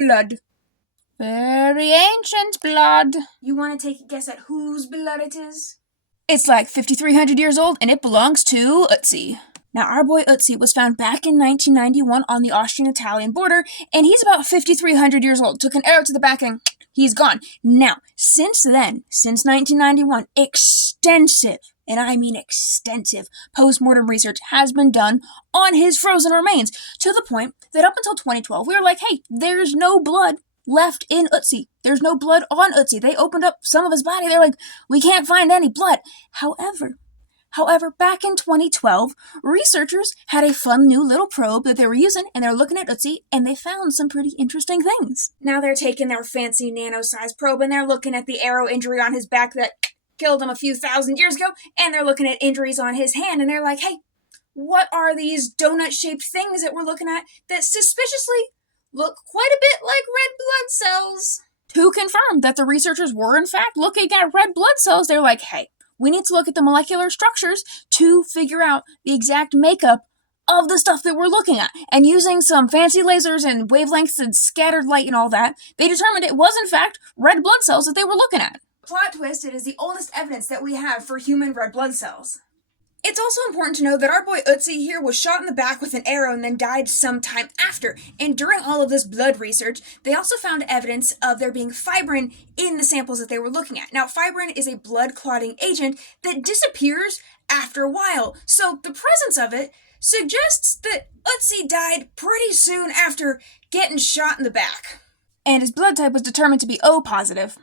blood. Very ancient blood. You want to take a guess at whose blood it is? It's like 5,300 years old, and it belongs to Ötzi. Now, our boy Ötzi was found back in 1991 on the Austrian-Italian border, and he's about 5,300 years old. Took an arrow to the back and he's gone. Now, since then, since 1991, extensive, and I mean extensive, post-mortem research has been done on his frozen remains, to the point that up until 2012, we were like, hey, there's no blood left in Ötzi. There's no blood on Ötzi. They opened up some of his body. They're like, we can't find any blood. However, back in 2012, researchers had a fun new little probe that they were using, and they're looking at Ötzi, and they found some pretty interesting things. Now they're taking their fancy nano-sized probe, and they're looking at the arrow injury on his back that killed him a few thousand years ago, and they're looking at injuries on his hand, and they're like, hey, what are these donut-shaped things that we're looking at that suspiciously look quite a bit like red blood cells? To confirm that the researchers were in fact looking at red blood cells, they're like, hey, we need to look at the molecular structures to figure out the exact makeup of the stuff that we're looking at. And using some fancy lasers and wavelengths and scattered light and all that, they determined it was in fact red blood cells that they were looking at. Plot twist, it is the oldest evidence that we have for human red blood cells. It's also important to know that our boy Ötzi here was shot in the back with an arrow and then died sometime after. And during all of this blood research, they also found evidence of there being fibrin in the samples that they were looking at. Now, fibrin is a blood clotting agent that disappears after a while. So the presence of it suggests that Ötzi died pretty soon after getting shot in the back. And his blood type was determined to be O positive.